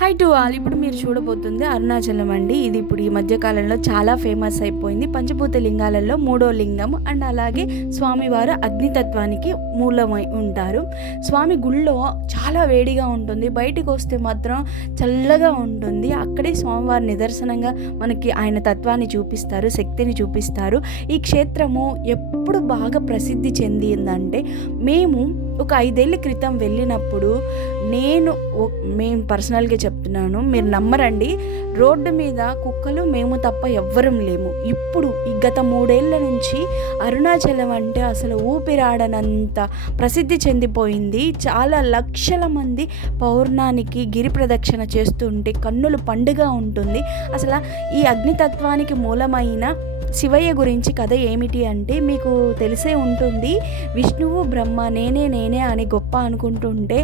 High to all. ఇప్పుడు మీరు చూడబోతుంది అరుణాచలం అండి. ఇది ఇప్పుడు ఈ మధ్య కాలంలో చాలా ఫేమస్ అయిపోయింది. పంచభూత లింగాలలో మూడో లింగం. అండ్ అలాగే స్వామివారు అగ్నితత్వానికి మూలమై ఉంటారు. స్వామి గుళ్ళో చాలా వేడిగా ఉంటుంది, బయటికి వస్తే మాత్రం చల్లగా ఉంటుంది. అక్కడే స్వామివారి నిదర్శనంగా మనకి ఆయన తత్వాన్ని చూపిస్తారు, శక్తిని చూపిస్తారు. ఈ క్షేత్రము ఎప్పుడు బాగా ప్రసిద్ధి చెందిందంటే, మేము ఒక 5 ఏళ్ల క్రితం వెళ్ళినప్పుడు మేము పర్సనల్గా చెప్తున్నాను, మీరు నమ్మరండి, రోడ్డు మీద కుక్కలు మేము తప్ప ఎవ్వరం లేము. ఇప్పుడు ఈ గత 3 ఏళ్ల నుంచి అరుణాచలం అంటే అసలు ఊపిరాడనంత ప్రసిద్ధి చెందిపోయింది. చాలా లక్షల మంది పౌర్ణానికి గిరి ప్రదక్షిణ చేస్తుంటే కన్నుల పండుగ ఉంటుంది. అసలు ఈ అగ్నితత్వానికి మూలమైన శివయ్య గురించి కథ ఏమిటి అంటే, మీకు తెలిసే ఉంటుంది, విష్ణువు బ్రహ్మ నేనే అని గొప్ప అనుకుంటుంటే,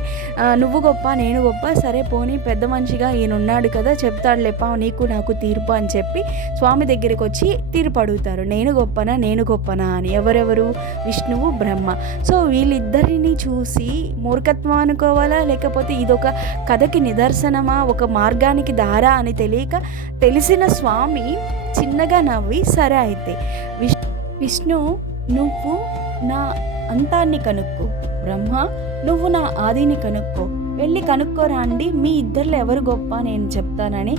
నువ్వు గొప్ప నేను గొప్ప, సరే పోనీ పెద్ద మనిషిగా ఈయనున్నాడు కదా చెప్తాడు లేప నీకు నాకు తీర్పు అని చెప్పి స్వామి దగ్గరికి వచ్చి తీర్పు అడుగుతారు. నేను గొప్పనా అని. ఎవరెవరు? విష్ణువు బ్రహ్మ. సో వీళ్ళిద్దరిని చూసి మూర్ఖత్వం అనుకోవాలా, లేకపోతే ఇదొక కథకి నిదర్శనమా, ఒక మార్గానికి దారా అని తెలిసిన స్వామి చిన్నగా నవ్వి, సరే అయితే విష్ణు నువ్వు నా అంతాన్ని కనుక్కో, బ్రహ్మ నువ్వు నా ఆదిని కనుక్కో, వెళ్ళి కనుక్కోరా అండి, మీ ఇద్దరిలో ఎవరు గొప్ప నేను చెప్తానని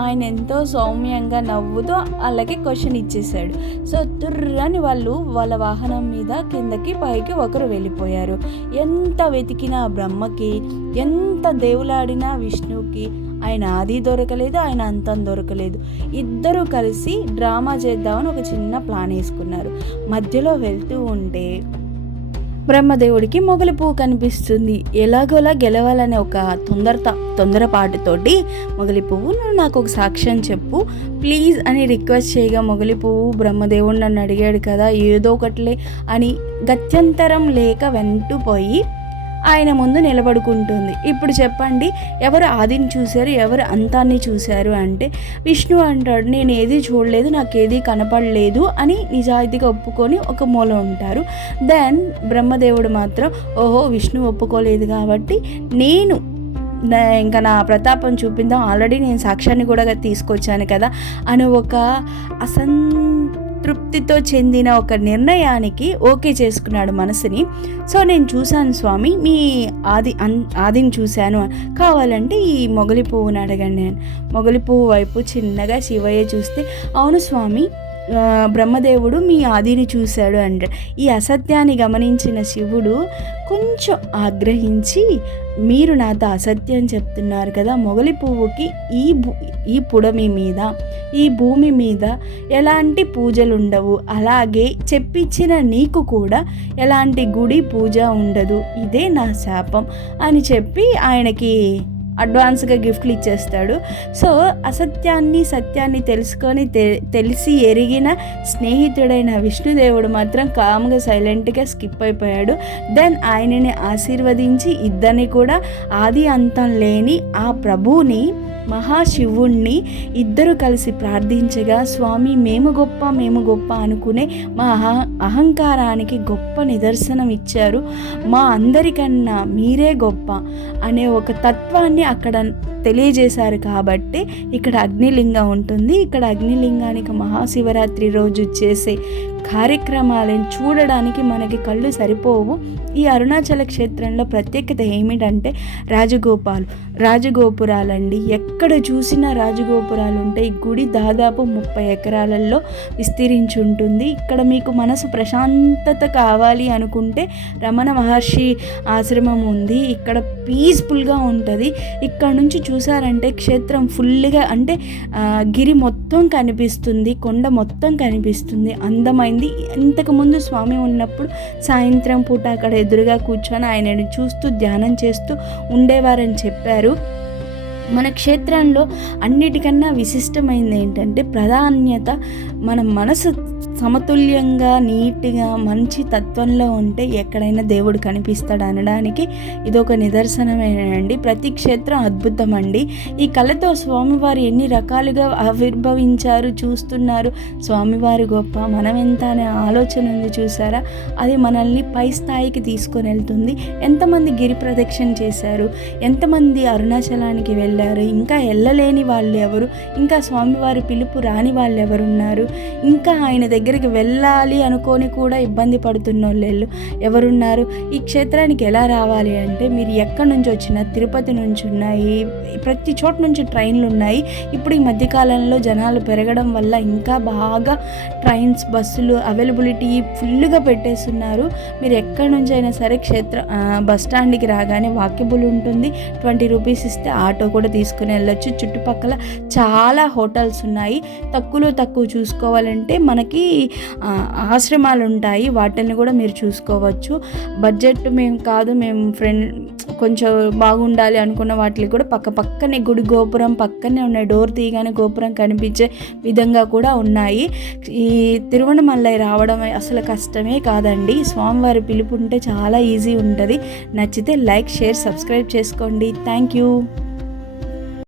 ఆయన ఎంతో సౌమ్యంగా నవ్వుతూ అలాగే క్వశ్చన్ ఇచ్చేశాడు. సో తుర్రని వాళ్ళు వాళ్ళ వాహనం మీద కిందకి పైకి ఒకరు వెళ్ళిపోయారు. ఎంత వెతికినా బ్రహ్మకి, ఎంత దేవులాడినా విష్ణువుకి ఆయన ఆది దొరకలేదు, ఆయన అంతం దొరకలేదు. ఇద్దరు కలిసి డ్రామా చేద్దామని ఒక చిన్న ప్లాన్ వేసుకున్నారు. మధ్యలో వెళ్తూ ఉంటే బ్రహ్మదేవుడికి మొగలి పువ్వు కనిపిస్తుంది. ఎలాగోలా గెలవాలనే ఒక తొందరపాటుతోటి మొగలి పువ్వు నువ్వు నాకు ఒక సాక్ష్యం చెప్పు ప్లీజ్ అని రిక్వెస్ట్ చేయగా, మొగలి పువ్వు బ్రహ్మదేవుడు నన్ను అడిగాడు కదా ఏదో ఒకటిలే అని గత్యంతరం లేక వెంటపోయి ఆయన ముందు నిలబడుకుంటుంది. ఇప్పుడు చెప్పండి, ఎవరు ఆదిని చూశారు, ఎవరు అంతాన్ని చూశారు అంటే విష్ణు అంటాడు, నేను ఏది చూడలేదు, నాకేది కనపడలేదు అని నిజాయితీగా ఒప్పుకొని ఒక మూల ఉంటారు. దెన్ బ్రహ్మదేవుడు మాత్రం, ఓహో విష్ణు ఒప్పుకోలేదు కాబట్టి ఇంకా నా ప్రతాపం చూపిందాం, ఆల్రెడీ నేను సాక్ష్యాన్ని కూడా తీసుకొచ్చాను కదా అని ఒక తృప్తితో చెందిన ఒక నిర్ణయానికి ఓకే చేసుకున్నాడు మనసుని. సో నేను చూశాను స్వామి, మీ ఆదిని చూశాను, కావాలంటే ఈ మొగలి పువ్వుని అడగండి అని. మొగలి పువ్వు వైపు చిన్నగా శివయ్య చూస్తే, అవును స్వామి బ్రహ్మదేవుడు మీ ఆదిని చూశాడు అంటే, ఈ అసత్యాన్ని గమనించిన శివుడు కొంచెం ఆగ్రహించి, మీరు నాతో అసత్యం చెప్తున్నారు కదా, మొగలి పువ్వుకి ఈ పుడమి మీద, ఈ భూమి మీద ఎలాంటి పూజలు ఉండవు, అలాగే చెప్పించిన నీకు కూడా ఎలాంటి గుడి పూజ ఉండదు, ఇదే నా శాపం అని చెప్పి ఆయనకి అడ్వాన్స్గా గిఫ్ట్లు ఇచ్చేస్తాడు. సో అసత్యాన్ని సత్యాన్ని తెలుసుకొని తెలిసి ఎరిగిన స్నేహితుడైన విష్ణుదేవుడు మాత్రం కామ్గా సైలెంట్గా స్కిప్ అయిపోయాడు. దెన్ ఆయనని ఆశీర్వదించి ఇద్దరిని కూడా ఆది అంతం లేని ఆ ప్రభువుని, మహాశివుణ్ణి ఇద్దరు కలిసి ప్రార్థించగా, స్వామి మేము గొప్ప అనుకునే మా అహంకారానికి గొప్ప నిదర్శనం ఇచ్చారు, మా అందరికన్నా మీరే గొప్ప అనే ఒక తత్వాన్ని అక్కడ తెలియజేశారు. కాబట్టి ఇక్కడ అగ్నిలింగం ఉంటుంది. ఇక్కడ అగ్నిలింగానికి మహాశివరాత్రి రోజు చేసే కార్యక్రమాలను చూడడానికి మనకి కళ్ళు సరిపోవు. ఈ అరుణాచల క్షేత్రంలో ప్రత్యేకత ఏమిటంటే రాజగోపురాలండి. ఎక్కడ చూసినా రాజగోపురాలు ఉంటాయి. గుడి దాదాపు 30 ఎకరాలలో విస్తరించి ఉంటుంది. ఇక్కడ మీకు మనసు ప్రశాంతత కావాలి అనుకుంటే రమణ మహర్షి ఆశ్రమం ఉంది. ఇక్కడ పీస్ఫుల్గా ఉంటుంది. ఇక్కడ నుంచి చూసారంటే క్షేత్రం ఫుల్గా, అంటే గిరి మొత్తం కనిపిస్తుంది, కొండ మొత్తం కనిపిస్తుంది, అందమైంది. ఇంతకుముందు స్వామి ఉన్నప్పుడు సాయంత్రం పూట అక్కడ ఎదురుగా కూర్చొని ఆయనను చూస్తూ ధ్యానం చేస్తూ ఉండేవారని చెప్పారు. మన క్షేత్రంలో అన్నిటికన్నా విశిష్టమైనది ఏంటంటే, ప్రాధాన్యత మన మనసు సమతుల్యంగా నీట్గా మంచి తత్వంలో ఉంటే ఎక్కడైనా దేవుడు కనిపిస్తాడు అనడానికి ఇదొక నిదర్శనమేనండి. ప్రతి క్షేత్రం అద్భుతం అండి. ఈ కళతో స్వామివారు ఎన్ని రకాలుగా ఆవిర్భవించారు, చూస్తున్నారు. స్వామివారి గొప్ప, మనం ఎంత అనే ఆలోచన ఉంది చూసారా, అది మనల్ని పై స్థాయికి తీసుకొని వెళ్తుంది. ఎంతమంది గిరి ప్రదక్షిణ చేశారు, ఎంతమంది అరుణాచలానికి వెళ్ళారు, ఇంకా వెళ్ళలేని వాళ్ళు ఎవరు, ఇంకా స్వామివారి పిలుపు రాని వాళ్ళు ఎవరున్నారు, ఇంకా ఆయన దగ్గరికి వెళ్ళాలి అనుకొని కూడా ఇబ్బంది పడుతున్న వాళ్ళు ఎవరున్నారు. ఈ క్షేత్రానికి ఎలా రావాలి అంటే, మీరు ఎక్కడి నుంచి వచ్చినా, తిరుపతి నుంచి ఉన్నాయి, ప్రతి చోట నుంచి ట్రైన్లు ఉన్నాయి. ఇప్పుడు ఈ మధ్యకాలంలో జనాలు పెరగడం వల్ల ఇంకా బాగా ట్రైన్స్, బస్సులు అవైలబిలిటీ ఫుల్గా పెట్టేస్తున్నారు. మీరు ఎక్కడి నుంచి అయినా సరే బస్ స్టాండ్కి రాగానే వాక్యబుల్ ఉంటుంది. 20 రూపీస్ ఇస్తే ఆటో కూడా తీసుకుని వెళ్ళొచ్చు. చుట్టుపక్కల చాలా హోటల్స్ ఉన్నాయి. తక్కువ చూసుకోవాలంటే మనకి ఆశ్రమాలు ఉంటాయి, వాటిని కూడా మీరు చూసుకోవచ్చు. బడ్జెట్ మేము ఫ్రెండ్ కొంచెం బాగుండాలి అనుకున్న వాటికి కూడా పక్కనే గుడి గోపురం పక్కనే ఉన్నాయి. డోర్ తీయగానే గోపురం కనిపించే విధంగా కూడా ఉన్నాయి. ఈ తిరువణమలై రావడం అసలు కష్టమే కాదండి. స్వామివారి పిలుపు ఉంటే చాలా ఈజీ ఉంటుంది. నచ్చితే లైక్, షేర్, సబ్స్క్రైబ్ చేసుకోండి. Thank you.